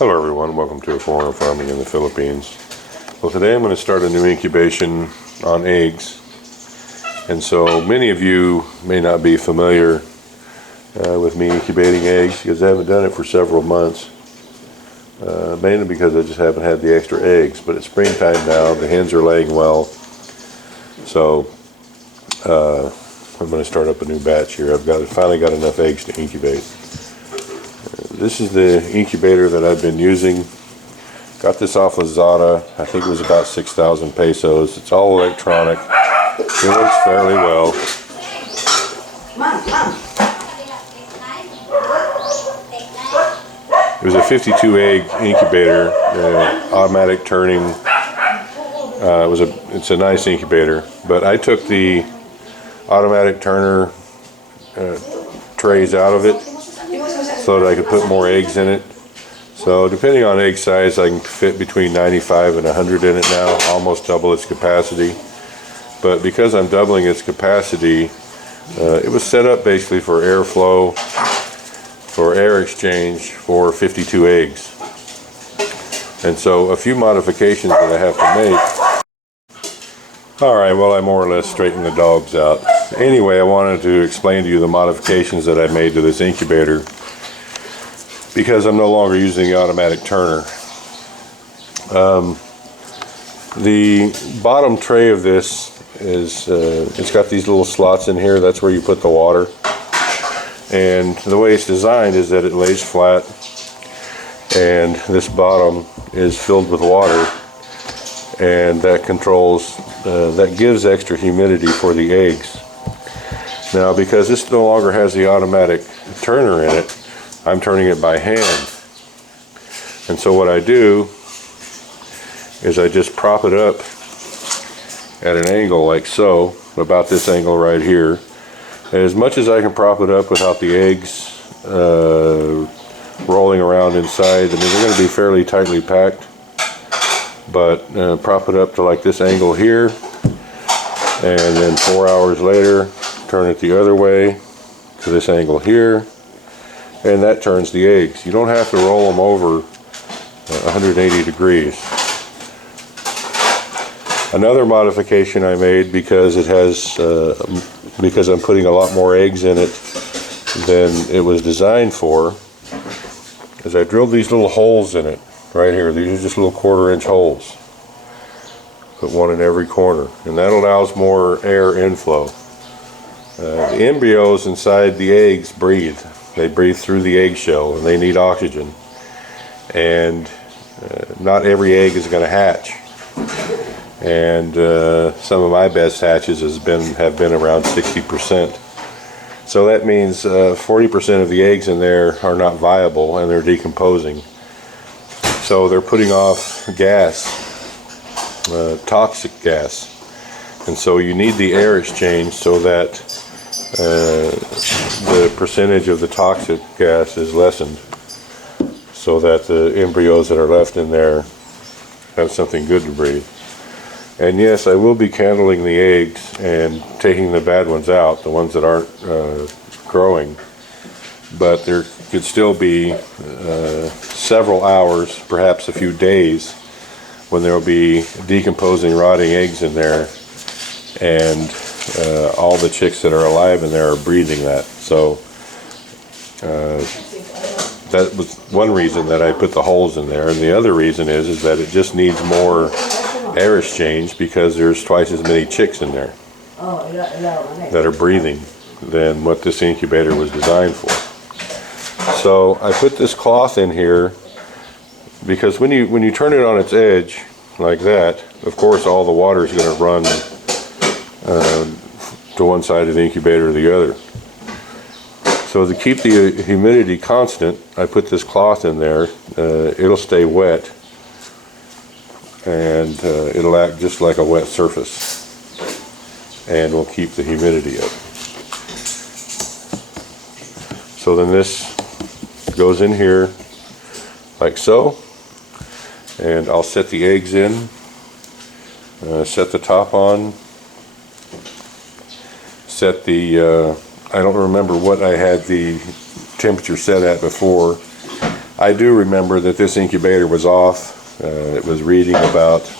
Hello everyone, welcome to Aquarium Farming in the Philippines. Well, today I'm going to start a new incubation on eggs. And so many of you may not be familiar with me incubating eggs because I haven't done it for several months. Mainly because I just haven't had the extra eggs. But it's springtime now, the hens are laying well. So I'm going to start up a new batch here. I've finally got enough eggs to incubate. This is the incubator that I've been using. Got this off Lazada. I think it was about 6,000 pesos. It's all electronic. It works fairly well. It was a 52 egg incubator, automatic turning. It's a nice incubator, but I took the automatic turner trays out of it so that I could put more eggs in it. So depending on egg size, I can fit between 95 and 100 in it now, almost double its capacity. But because I'm doubling its capacity, it was set up basically for airflow, for air exchange for 52 eggs. And so a few modifications that I have to make. Alright, well, I more or less straightened the dogs out. Anyway, I wanted to explain to you the modifications that I made to this incubator, because I'm no longer using the automatic turner. The bottom tray of this is, it's got these little slots in here. That's where you put the water. And the way it's designed is that it lays flat, and this bottom is filled with water, and that controls, that gives extra humidity for the eggs. Now, because this no longer has the automatic turner in it, I'm turning it by hand. And so what I do is I just prop it up at an angle like so, about this angle right here. As much as I can prop it up without the eggs rolling around inside. I mean, they're going to be fairly tightly packed, but prop it up to like this angle here, and then 4 hours later turn it the other way to this angle here, and that turns the eggs. You don't have to roll them over 180 degrees. Another modification I made, because it has because I'm putting a lot more eggs in it than it was designed for, is I drilled these little holes in it right here. These are just little 1/4 inch holes. Put one in every corner, and that allows more air inflow. The embryos inside the eggs breathe. They breathe through the eggshell, and they need oxygen. And not every egg is going to hatch. And some of my best hatches have been around 60%. So that means 40% of the eggs in there are not viable, and they're decomposing. So they're putting off gas, toxic gas. And so you need the air exchange so that the percentage of the toxic gas is lessened, so that the embryos that are left in there have something good to breathe. And yes, I will be candling the eggs and taking the bad ones out, the ones that aren't growing. But there could still be several hours, perhaps a few days, when there will be decomposing, rotting eggs in there, and all the chicks that are alive in there are breathing that. So that was one reason that I put the holes in there. And the other reason is that it just needs more air exchange, because there's twice as many chicks in there that are breathing than what this incubator was designed for. So I put this cloth in here because when you turn it on its edge like that, of course all the water is going to run to one side of the incubator or the other. So to keep the humidity constant, I put this cloth in there. It'll stay wet, and it'll act just like a wet surface, and will keep the humidity up. So then this goes in here like so, and I'll set the eggs in, set the top on, set the I don't remember what I had the temperature set at before. I do remember that this incubator was off. It was reading about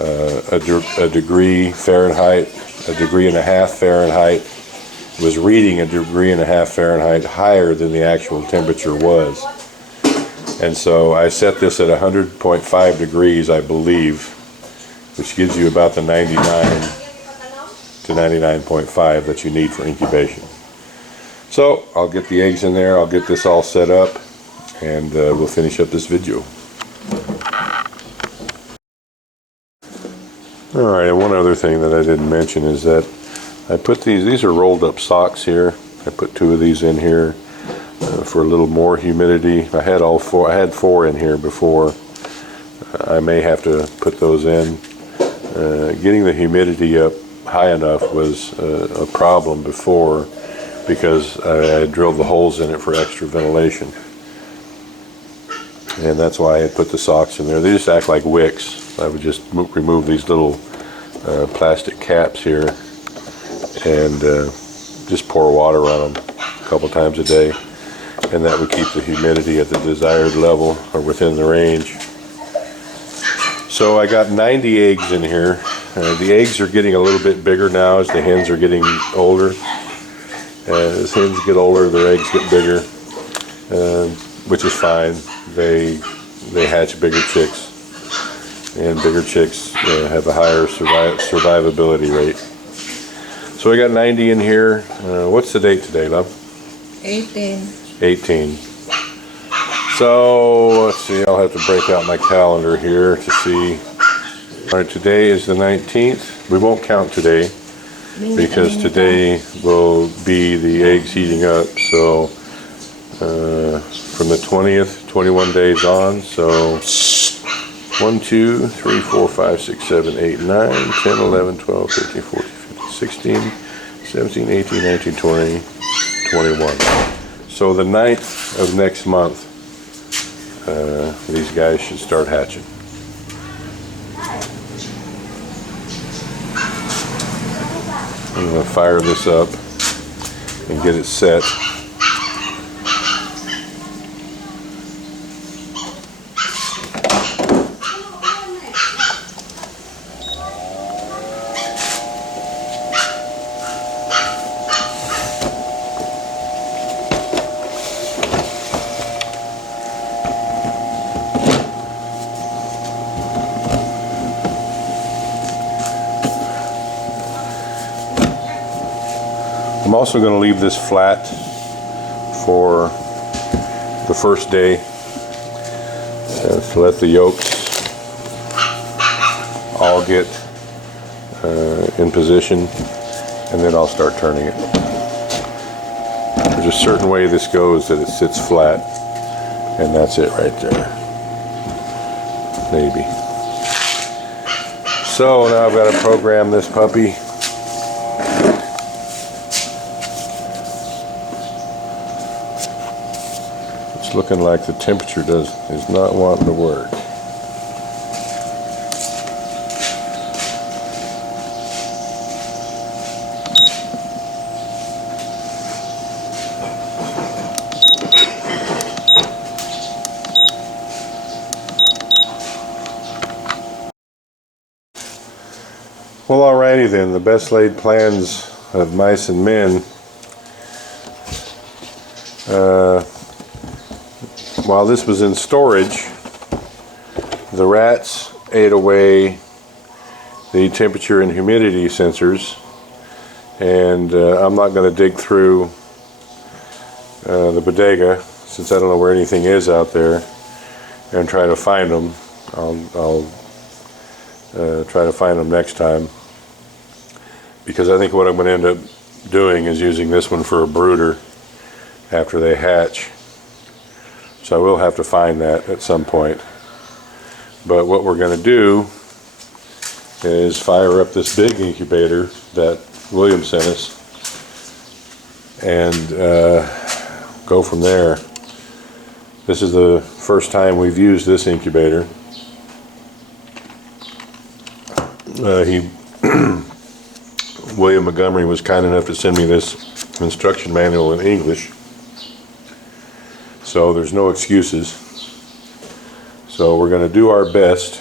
a degree Fahrenheit, a degree and a half Fahrenheit. It was reading a degree and a half Fahrenheit higher than the actual temperature was. And so I set this at 100.5 degrees, I believe, which gives you about the 99 to 99.5 that you need for incubation. So I'll get the eggs in there, I'll get this all set up, and we'll finish up this video. Alright, and one other thing that I didn't mention is that I put these are rolled up socks here. I put 2 of these in here for a little more humidity. I had 4 in here before. I may have to put those in. Getting the humidity up high enough was a problem before, because I had drilled the holes in it for extra ventilation. And that's why I had put the socks in there. They just act like wicks. I would just remove these little plastic caps here and just pour water on them a couple times a day, and that would keep the humidity at the desired level or within the range. So I got 90 eggs in here. The eggs are getting a little bit bigger now as the hens are getting older. As hens get older, their eggs get bigger, which is fine. They hatch bigger chicks, and bigger chicks have a higher survivability rate. So I got 90 in here. What's the date today, love? 18. 18. So let's see, I'll have to break out my calendar here to see. Alright, today is the 19th. We won't count today because today will be the eggs heating up. So from the 20th, 21 days on. So 1, 2, 3, 4, 5, 6, 7, 8, 9, 10, 11, 12, 13, 14, 15, 16, 17, 18, 19, 20, 21. So the 9th of next month, these guys should start hatching. I'm going to fire this up and get it set. I'm also going to leave this flat for the first day to let the yolks all get in position, and then I'll start turning it. There's a certain way this goes that it sits flat, and that's it right there. Maybe. So now I've got to program this puppy. It's looking like the temperature is not wanting to work. Well, alrighty then, the best laid plans of mice and men. While this was in storage, the rats ate away the temperature and humidity sensors, and I'm not going to dig through the bodega, since I don't know where anything is out there, and try to find them. I'll try to find them next time, because I think what I'm going to end up doing is using this one for a brooder after they hatch. So I will have to find that at some point. But what we're going to do is fire up this big incubator that William sent us and go from there. This is the first time we've used this incubator. William Montgomery was kind enough to send me this instruction manual in English. So there's no excuses. So we're going to do our best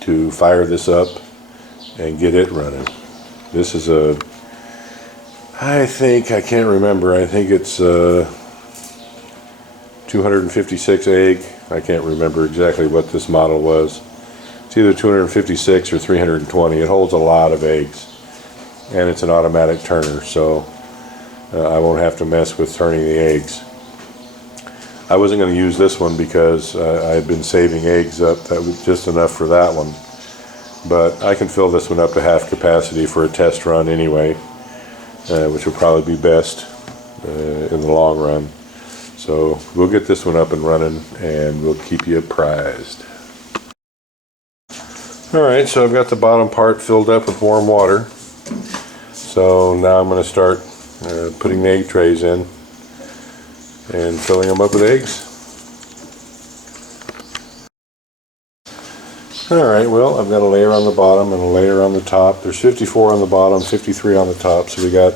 to fire this up and get it running. This is a, I can't remember, I think it's 256 egg. I can't remember exactly what this model was. It's either 256 or 320. It holds a lot of eggs, and it's an automatic turner, so I won't have to mess with turning the eggs. I wasn't going to use this one because I had been saving eggs up. That was just enough for that one. But I can fill this one up to half capacity for a test run anyway, which will probably be best in the long run. So we'll get this one up and running, and we'll keep you apprised. Alright, so I've got the bottom part filled up with warm water. So now I'm going to start putting the egg trays in and filling them up with eggs. Alright, well, I've got a layer on the bottom and a layer on the top. There's 54 on the bottom, 53 on the top, so we got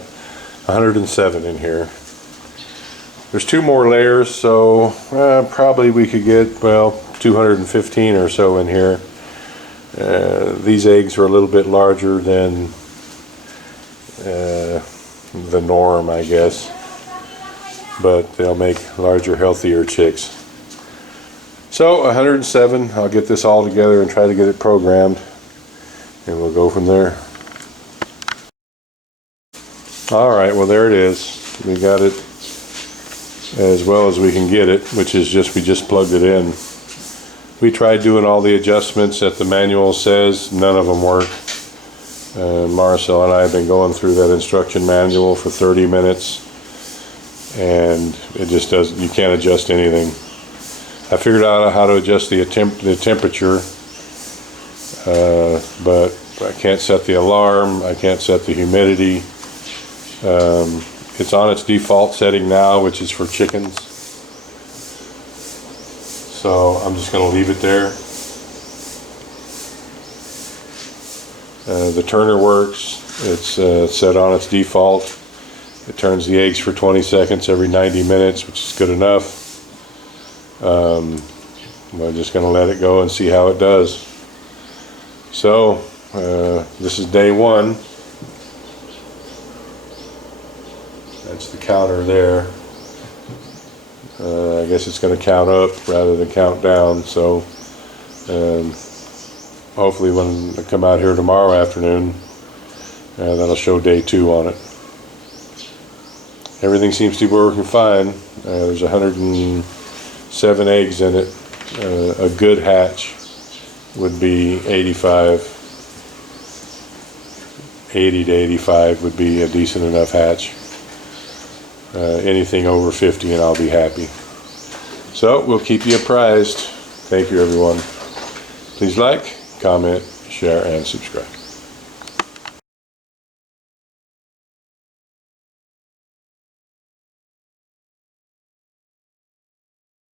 107 in here. There's 2 more layers, so probably we could get, well, 215 or so in here. These eggs are a little bit larger than the norm, I guess, but they'll make larger, healthier chicks. So 107, I'll get this all together and try to get it programmed, and we'll go from there. Alright, well there it is. We got it as well as we can get it, which is we just plugged it in. We tried doing all the adjustments that the manual says. None of them work. Marcel and I have been going through that instruction manual for 30 minutes, and it just doesn't, you can't adjust anything. I figured out how to adjust the temperature, but I can't set the alarm, I can't set the humidity. It's on its default setting now, which is for chickens. So I'm just going to leave it there. The turner works. It's set on its default. It turns the eggs for 20 seconds every 90 minutes, which is good enough. I'm just going to let it go and see how it does. So this is day 1. That's the counter there. I guess it's going to count up rather than count down, so hopefully when I come out here tomorrow afternoon, that'll show day 2 on it. Everything seems to be working fine. There's 107 eggs in it. A good hatch would be 85. 80 to 85 would be a decent enough hatch. Anything over 50 and I'll be happy. So we'll keep you apprised. Thank you, everyone. Please like, comment, share, and subscribe.